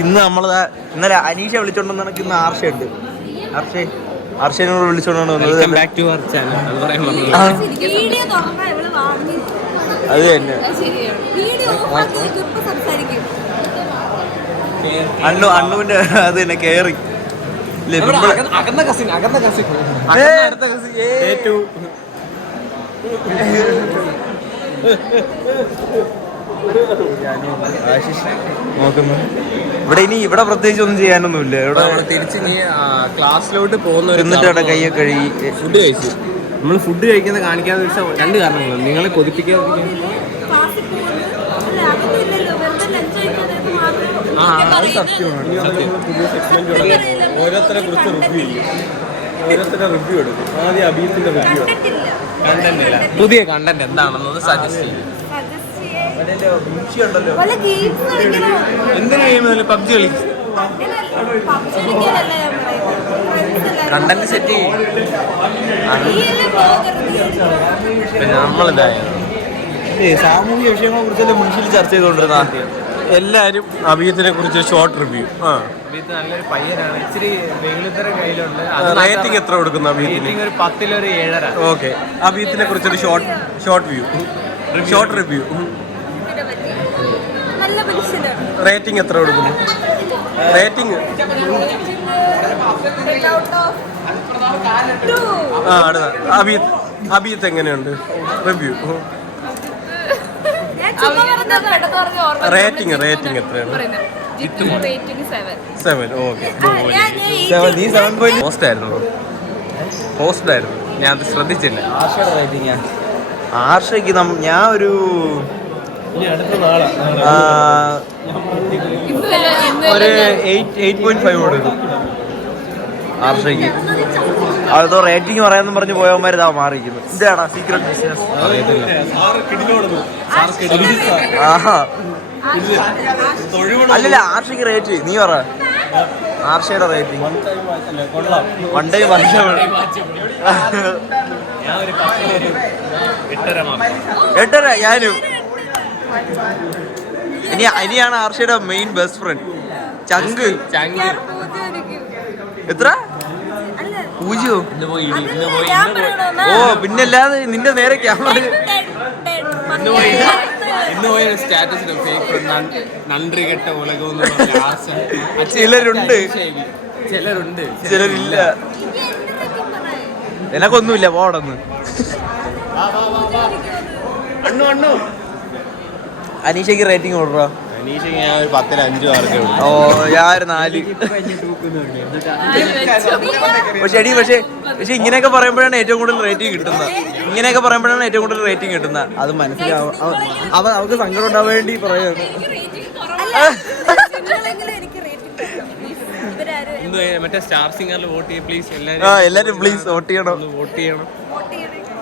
ഇന്ന് നമ്മള് ഇന്നലെ അനീഷ വിളിച്ചോണ്ടെന്ന് എനിക്ക് ഇന്ന് ആർഷയുണ്ട്. അർഷനോട് വിളിച്ചോണ്ടാണ് വന്നത്. അത് തന്നെ അണ്ണുവിന്റെ അത് തന്നെ കയറി നോക്കുന്നു. ഇവിടെ പ്രത്യേകിച്ച് ഒന്നും ചെയ്യാനൊന്നുമില്ല. ഇവിടെ തിരിച്ച് നീ ക്ലാസ്സിലോട്ട് പോകുന്ന എന്നിട്ട് കയ്യൊക്കെ കഴുകി ഫുഡ് കഴിച്ചു. നമ്മൾ ഫുഡ് കഴിക്കുന്നത് കാണിക്കാന്ന് വെച്ചാൽ രണ്ട് കാരണങ്ങളുണ്ട്. നിങ്ങളെ കൊതിപ്പിക്കാതിരിക്കാൻ, ഓരോരുത്തരെ കുറിച്ച് റിവ്യൂ ചെയ്യും. ഓരോരുത്തരുടെ റിവ്യൂ എടുക്കും. ആദ്യം അബീത്തിന്റെ റിവ്യൂ. കണ്ടന്റ് ഇല്ല, പുതിയ കണ്ടന്റ് എന്താണെന്നത് സജസ്റ്റ് ചെയ്യും. എന്തിനു ഗെയിം? പബ്ജി കളിക്കും. കണ്ടന്റ് സെറ്റ് ചെയ്യും. പിന്നെ നമ്മളിതായ സാമൂഹിക വിഷയങ്ങളെ കുറിച്ചല്ലേ മുൻഷിൽ ചർച്ച ചെയ്തുകൊണ്ടിരുന്ന എല്ലാവരും അഭിയത്തിനെ കുറിച്ച് ഷോർട്ട് റിവ്യൂ. അഭിയത്ത് നല്ലൊരു പയ്യനാണ്. ഇച്ചിരി വെയിലത്തര കയ്യിലുണ്ട്. റേറ്റിംഗ് എത്ര കൊടുക്കുന്നു അഭിയത്തിന്? ഒരു 10-7. ഓക്കെ, അഭിയത്തിനെ കുറിച്ചൊരു ഷോർട്ട് റിവ്യൂ. റേറ്റിംഗ് എത്ര കൊടുക്കുന്നു? റേറ്റിംഗ് അഭിയത്ത് എങ്ങനെയുണ്ട്? റിവ്യൂ. റേറ്റിംഗ് എത്രയാണ്? 7. ഓക്കെ. പോസ്റ്റ് ആയിരുന്നു. ഞാൻ അത് ശ്രദ്ധിച്ചില്ല. ആർഷയ്ക്ക് ഞാൻ ഒരു 8.5 കൊടുക്കും ആർഷയ്ക്ക്. അതോ റേറ്റിംഗ് പറയാന്ന് പറഞ്ഞ് പോയവന്മാർ ഇതാ മാറിയിരിക്കുന്നു. ഇതാണോ സീക്രട്ട് ബിസിനസ്? അല്ലല്ല, ആർഷയ്ക്ക് റേറ്റ് നീ പറ. ആർഷയുടെ റേറ്റിംഗ് 1 day വർഷം 8.5. ഞാനും ഇനിയാണ് ആർഷയുടെ മെയിൻ ബെസ്റ്റ് ഫ്രണ്ട് ചങ്ക്. എത്ര? 0? ഓ പിന്നല്ലാതെ നിന്റെ നേരെ ക്യാമറ. ഇന്ന് പോയ സ്റ്റാറ്റസിന് നன்றി കെട്ട ഉലകമെന്ന് ചിലരുണ്ട്, ചിലരില്ല. എനക്കൊന്നുമില്ല, പോടന്ന്. അനീഷയ്ക്ക് റേറ്റിംഗ് കൊടുക്കുക. അനീഷയ്ക്ക് ഞാൻ ഒരു 10-5 മാർക്ക്. ഓ ഞാൻ 4. പക്ഷെ ഇങ്ങനെയൊക്കെ പറയുമ്പോഴാണ് ഏറ്റവും കൂടുതൽ റേറ്റിംഗ് കിട്ടുന്നത്. അത് മനസ്സിലാവും. അവർക്ക് സങ്കടം ഉണ്ടാവാൻ വേണ്ടി പറയുന്നത്. മറ്റേ സ്റ്റാർ സിംഗറിൽ വോട്ട് ചെയ്യും പ്ലീസ്. എല്ലാരും പ്ലീസ് വോട്ട് ചെയ്യണം.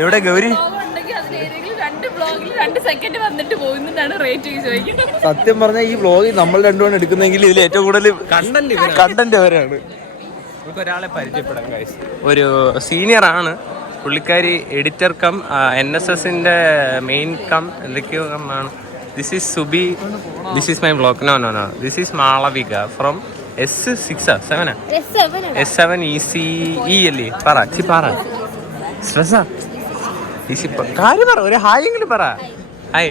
എവിടെ ഗൗരി? സത്യം പറഞ്ഞാൽ ഈ വ്ലോഗിൽ നമ്മൾ രണ്ടുമാണ് എടുക്കുന്നെങ്കിൽ ഇതിൽ ഏറ്റവും കൂടുതൽ കണ്ടന്റ് അവരാണ്. നമുക്ക് ഒരാളെ പരിചയപ്പെടാം. ഒരു സീനിയർ ആണ് പുള്ളിക്കാരി. എഡിറ്റർ കം NSSന്റെ മെയിൻ കം എന്തൊക്കെയോ ആണ്. This is Subi. This is my vlog. No this is Malavika from S7 ECE അല്ലേ? പറ സ്ട്രെസ്സാ കാര്യം പറ. ഒരു ഹായ് എങ്കിലും പറ. ഹായ്.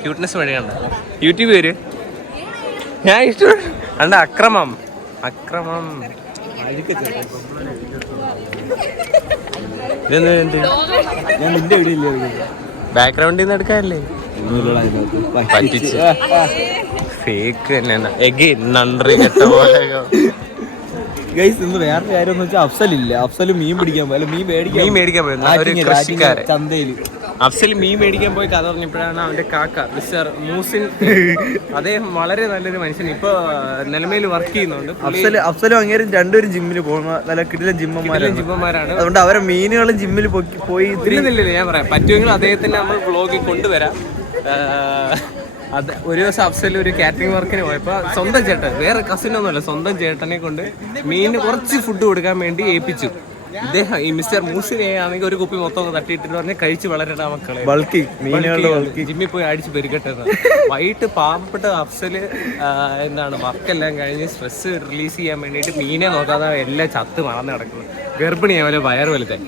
ക്യൂട്ട്നെസ് വഴി കണ്ട യൂട്യൂബ് പേര് ഞാൻ ഇഷ്ടം കണ്ട. അക്രമം ഞാൻ നിന്റെ വീഡിയോ ബാക്ക്ഗ്രൗണ്ടിൽ നിന്ന് എടുക്കാനല്ലേ? പറ്റിച്ച് ഫേക്ക് തന്നെ. എഗെയിൻ നன்றി കെട്ട പോലെ. ഗൈസ് ഇന്ന് വേറെ കാര്യം എന്ന് വെച്ചാൽ അഫ്സൽ മീൻ പിടിക്കാൻ പോയി. മീൻ മേടിക്കാൻ പോയി ചന്തയില്. അഫ്സൽ മീൻ മേടിക്കാൻ പോയി കഥ പറഞ്ഞപ്പോഴാണ് അവന്റെ കാക്ക മിസ്റ്റർ മൂസിൻ, അദ്ദേഹം വളരെ നല്ലൊരു മനുഷ്യൻ, ഇപ്പൊ നിലമേൽ വർക്ക് ചെയ്യുന്നുണ്ട്. അഫ്സലും അങ്ങേരും രണ്ടുപേരും ജിമ്മിൽ പോകുന്ന നല്ല കിടിലൻ ജിമ്മന്മാരാണ്. അതുകൊണ്ട് അവരെ മീനുകളും ജിമ്മിൽ പോയി തിരിയുന്നില്ല. ഞാൻ പറയാം, പറ്റുമെങ്കിൽ അദ്ദേഹത്തിന് നമ്മൾ വ്ളോഗിൽ കൊണ്ടുവരാം. അത് ഒരു ദിവസം അഫ്സൽ ഒരു കാറ്ററിംഗ് വർക്കിന് പോയപ്പോൾ സ്വന്തം ചേട്ടൻ, വേറെ കസിനൊന്നുമല്ല, സ്വന്തം ചേട്ടനെ കൊണ്ട് മീനിന് കുറച്ച് ഫുഡ് കൊടുക്കാൻ വേണ്ടി ഏൽപ്പിച്ചു. ഇദ്ദേഹം ഈ മിസ്റ്റർ മൂസിനെ ആണെങ്കിൽ ഒരു കുപ്പി മൊത്തം തട്ടിയിട്ടെന്ന് പറഞ്ഞാൽ കഴിച്ച് വളരേണ്ട മക്കളെ ജിമ്മിൽ പോയി അടിച്ച് പെരുകട്ടെ. വൈകിട്ട് പാവപ്പെട്ട അഫ്സല് എന്താണ് വർക്കെല്ലാം കഴിഞ്ഞ് സ്ട്രെസ് റിലീസ് ചെയ്യാൻ വേണ്ടിയിട്ട് മീനെ നോക്കാതെ എല്ലാം ചത്ത് മറന്ന് കിടക്കുന്നു. ഗർഭിണിയാവലെ വയറ് വലുതെ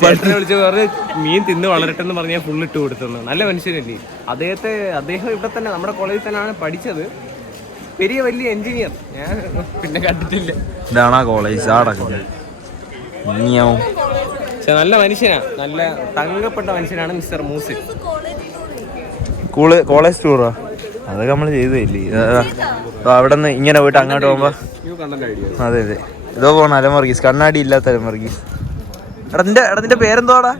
ചേട്ടനെ വിളിച്ച് പറഞ്ഞ് മീൻ തിന്ന് വളരട്ടെ എന്ന് പറഞ്ഞാൽ ഫുള്ളിട്ട് കൊടുത്തു. നല്ല മനുഷ്യനല്ലേ അദ്ദേഹം ഇവിടെ തന്നെ നമ്മുടെ കോളേജിൽ തന്നെയാണ് പഠിച്ചത്. വലിയ എഞ്ചിനീയർ. ഞാൻ പിന്നെ കണ്ടിട്ടില്ല. ഇതാണ് കോളേജ്. പക്ഷെ നല്ല മനുഷ്യനാണ്, നല്ല തങ്കപ്പെട്ട മനുഷ്യനാണ് മിസ്റ്റർ മൂസി. കോളേജ് ടൂറാ അതൊക്കെ നമ്മൾ ചെയ്തല്ലേ. അവിടെ നിന്ന് ഇങ്ങനെ പോയിട്ട് അങ്ങോട്ട് പോകുമ്പോ അതെ ഇതോ പോണ അലമർഗീസ്, കണ്ണാടി ഇല്ലാത്ത അലമർഗീസ്. എടത്തിന്റെ പേരെന്തോടാ?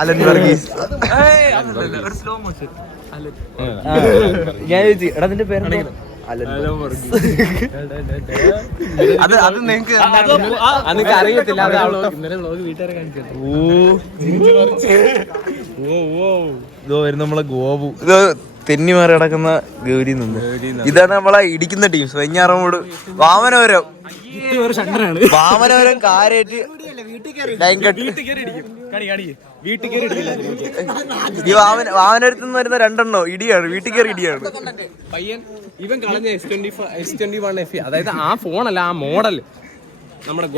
അലൻ വർഗീസ്. ഞാൻ ചോദിച്ചു എടത്തിന്റെ പേരെന്താ? അത് നിങ്ങൾക്ക് അറിയത്തില്ല. ഇതോ വരും നമ്മളെ ഗോപു. ഇത് തെന്നി മാറി കിടക്കുന്ന ഗൗരി നിന്ന്. ഇതാണ് നമ്മളെ ഇടിക്കുന്ന ടീം. വെഞ്ഞാറമൂട് വാമനപുരം കാരേറ്റ് ഈ വാമനപുരത്ത് നിന്ന് വരുന്ന രണ്ടെണ്ണോ ഇടിയാണ്. വീട്ടിൽ കയറി ഇടിയാണ്. പയ്യൻ ഇവൻ കളഞ്ഞ S21 FE, അതായത് ആ ഫോണല്ല, ആ മോഡൽ നമ്മുടെ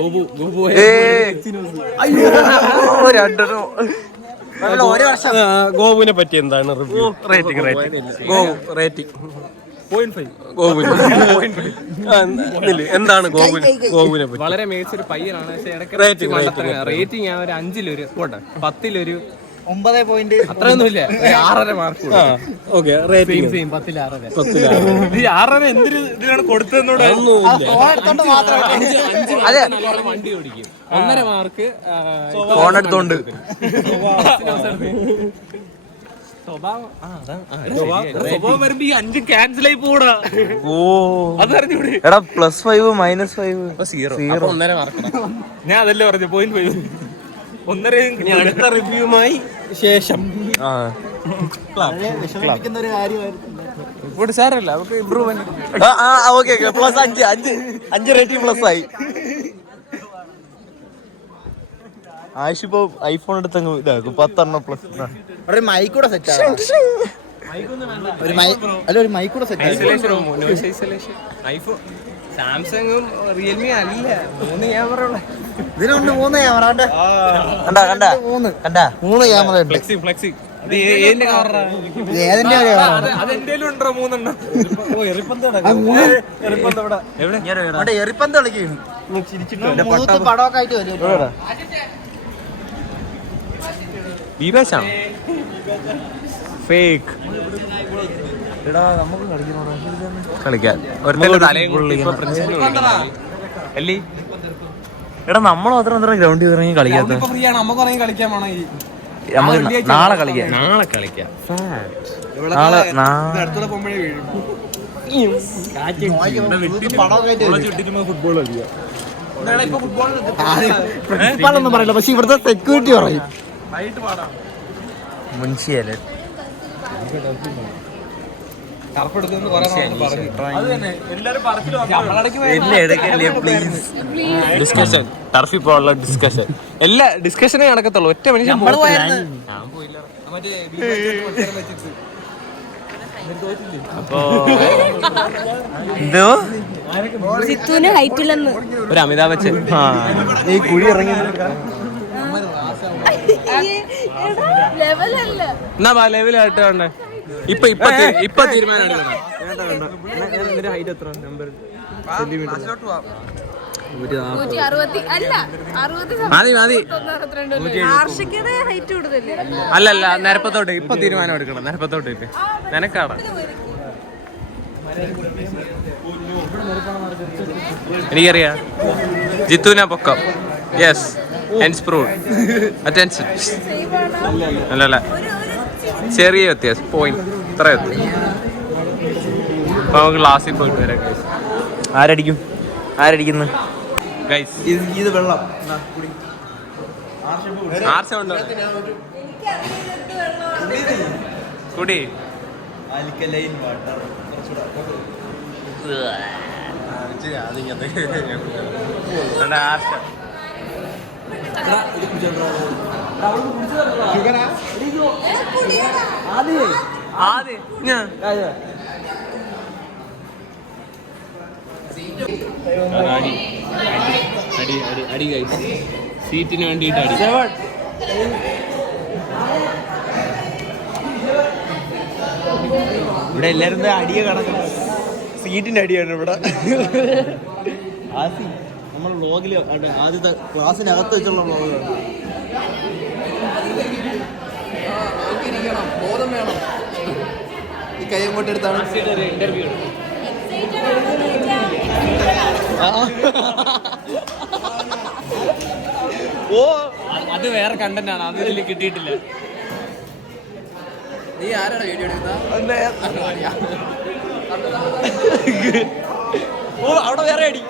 രണ്ടെണ്ണോ. ഗോപുവിനെ പറ്റി എന്താണ് റിവ്യൂ? റേറ്റിംഗ് എന്താണ് ഗോപുവിനെ പറ്റി? വളരെ മികച്ചൊരു പയ്യനാണ്. പക്ഷേ റേറ്റിംഗ് ഞാൻ ഒരു 5-1 പോട്ടെ, 10-1 9 അത്രയൊന്നുമില്ല, 6.5 മാർക്ക്. കൊടുത്തതെന്നോട് വണ്ടി ഓടിക്കും. 1.5 മാർക്ക് ഫോൺ എടുത്തോണ്ട്. സ്വഭാവം വരുമ്പോ ഈ 5 ക്യാൻസൽ ആയി പോടാ. അതറിഞ്ഞൂടെ? എടാ +5 -5 1.5 മാർക്ക്. ഞാൻ അതല്ലേ പറഞ്ഞു 0.5. 1.5 അടുത്ത റിവ്യൂമായി ശേഷം സാരല്ല, നമുക്ക് ഇമ്പ്രൂവ്മെന്റ്. +5 റേറ്റിംഗ് +ആയി. ആയിഷിപ്പോ ഐഫോൺ എടുത്തങ്ങ് ഇതാക്കും 10 പ്ലസ്. ഒരു മൈക്കൂടെ സെറ്റ് സാംസങ്ങും റിയൽമി അല്ല, 3 ക്യാമറ ഉള്ള ഇതിനുണ്ട്. 3 ക്യാമറ ഉണ്ട്. ഫ്ലെക്സിങ് ഏതിന്റെ ഉണ്ടോ? 3 എണ്ണം. എറിപ്പന്ത് കളിക്കുന്നു. പടമൊക്കെ ആയിട്ട് വരും. ഫേക്ക് കളിക്കാൻ എടാ നമ്മൾ മാത്രം ഗ്രൗണ്ടിൽ ഇറങ്ങി കളിക്കാത്ത. നമുക്ക് നാളെ കളിക്കാം. ഫുട്ബോളൊന്നും പറയില്ല, പക്ഷെ ഇവിടുത്തെ സെക്യൂരിറ്റി പറയും. മുൻഷിയല്ലേ ഡിസ്കഷൻ ടർഫിൽ പോകാനുള്ള ഡിസ്കഷൻ എല്ലാ ഡിസ്കഷനേ നടക്കത്തുള്ളൂ. ഒറ്റ മനുഷ്യൻ ഒരു അമിതാഭ് ബച്ചൻ ഈ കുഴി ഇറങ്ങി എന്നാ ലെവലായിട്ട് വേണ്ടേ? ഇപ്പൊ തീരുമാനം എടുക്കണം. ഹൈറ്റ് എത്ര? നമ്പർ അല്ലല്ല, നിരപ്പത്തോട്ട് ഇപ്പൊ തീരുമാനം എടുക്കണം. നിരപ്പത്തോട്ട് നിനക്കാടാ. എനിക്കറിയാം ജിത്തുവിനെ പൊക്കം. Yes, hence proved. അറ്റൻഷൻ. അല്ലല്ല, ചെറിയ വ്യത്യാസം, പോയിന്റ് ഇത്ര വ്യത്യാസം. അപ്പൊ നമുക്ക് ക്ലാസ്സിൽ പോയിട്ട് വരാം. ആരടിക്കുന്നു ഗൈസ്? ഇത് വെള്ളം ആർച്ച ഉണ്ടോ? കുടി. സീറ്റിന് വേണ്ടിയിട്ട് അടി. ഇവിടെ എല്ലാരും അടിയെ കണക്കാണ്, സീറ്റിന്റെ അടിയാണ് ഇവിടെ. ആസി നമ്മൾ വ്ളോഗിൽ ആദ്യത്തെ ക്ലാസ്സിനകത്ത് വെച്ചുള്ള വ്ളോഗാണ്. ബോധം വേണം. ഈ കൈ അങ്ങോട്ട് എടുത്താണ് ഇന്റർവ്യൂ. ഓ അത് വേറെ കണ്ടന്റ് ആണ്, അത് ഇതിൽ കിട്ടിയിട്ടില്ല. നീ ആരാണ് വീഡിയോ എടുക്കുന്നത്? ഓ അവിടെ വേറെ അടി.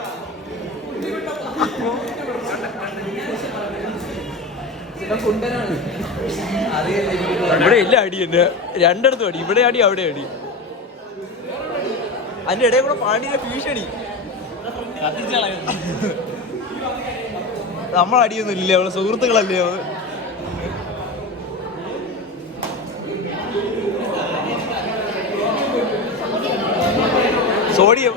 ഇവിടെ ഇല്ല അടി, എന്റെ രണ്ടിടത്തും അടി, ഇവിടെ അടി അവിടെ അടി. അതിന്റെ ഇടയിൽ കൂടെ പാണിയുടെ ഭീഷണി. നമ്മളടിയൊന്നും ഇല്ല, അവളെ സുഹൃത്തുക്കളല്ലേ അവള്. സോഡിയം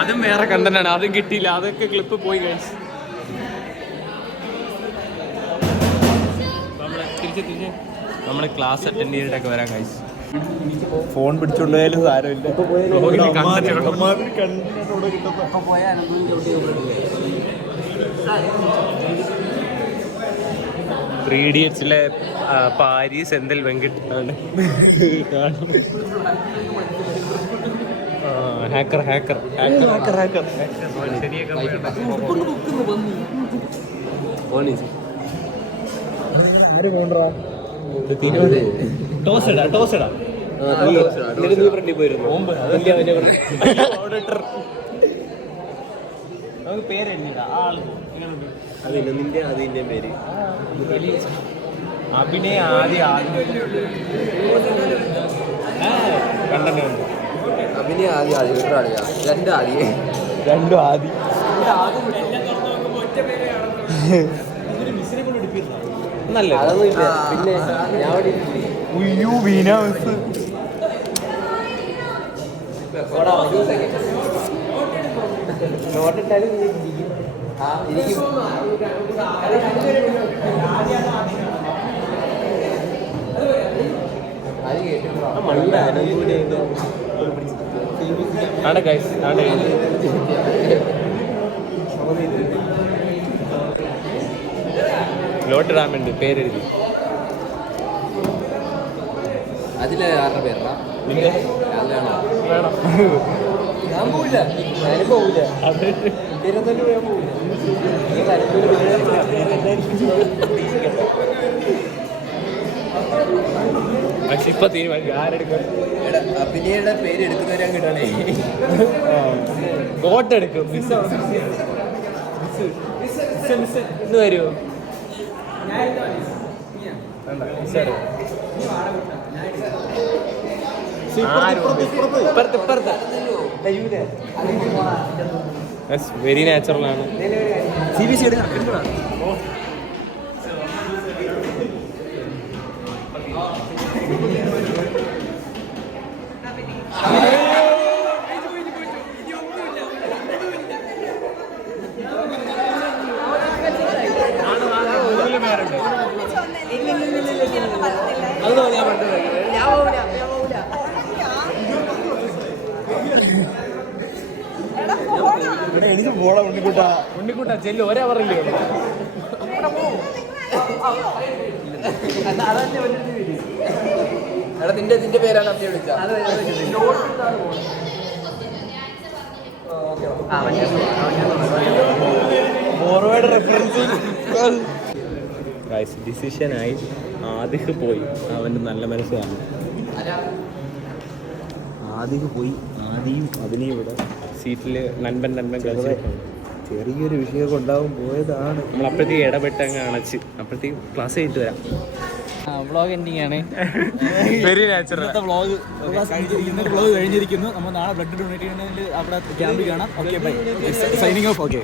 അതും വേറെ കണ്ടന്റ് ആണ്, അതും കിട്ടിയില്ല, അതൊക്കെ ക്ലിപ്പ് പോയി കഴിച്ചു. നമ്മള് ക്ലാസ് അറ്റൻഡ് ചെയ്തിട്ടൊക്കെ വരാൻ കഴിച്ചു. ഫോൺ പിടിച്ചോണ്ടായാലും സാരമില്ല. 3 Idiotsലെ പാരീസ് എന്തിൽ വെങ്കിട്ട് ആണ്. ഹാക്കർ ടോസഡാ പേരെഴുതിയില്ല ആള്. അതിന്റെ പേര് അഭിനയ ആദ്യം കണ്ടന്റ് അഭിനയ രണ്ടും ആദ്യം. നല്ല പിന്നെ ലോട്ടറാമുണ്ട് പേരെഴുതി. അതിലെ ആരുടെ പേരാ? ഞാൻ പോവില്ല, പക്ഷെ ഇപ്പൊ തീരുമാനിക്കും ആരെടുക്കും. അഭിനയുടെ പേര് എടുക്കുന്നവരെ കിട്ടണേ. കോട്ടെടുക്കും. ഇന്ന് വരുമോ? വെരി നാച്ചുറൽ ആണ്. എനിക്ക് പോള ഉണ്ണിക്കുട്ടാ ചെല്ലു ഒരവറില്ലേ? എടാ നിന്റെ പേരാണ് അഭ്യ വിളിച്ച. ഡിസിഷനായി ആദിഹ് പോയി. അവൻ്റെ നല്ല മനസ്സിലാണ്. ആദ്യം പോയി, ആദ്യം അതിനെയും ഇവിടെ സീറ്റിൽ നൻപൻ കളിച്ച് ചെറിയൊരു വിഷയമൊക്കെ ഉണ്ടാവും പോയതാണ്. നമ്മൾ അപ്പോഴത്തേക്ക് ഇടപെട്ട് അങ്ങ് അണച്ച് അപ്പോഴത്തേക്ക് ക്ലാസ് കഴിഞ്ഞിട്ട് വരാം. വ്ളോഗ് എൻഡിങ് ആണ്. Very natural. ഇന്നത്തെ വ്ളോഗ് കഴിഞ്ഞിരിക്കുന്നു. നമ്മൾ നാളെ ബ്ലഡ് ഡൊണേറ്റ് ചെയ്യുന്നതിൽ അവിടെ ക്യാമ്പ് കാണാം. Okay bye. Signing off. Okay.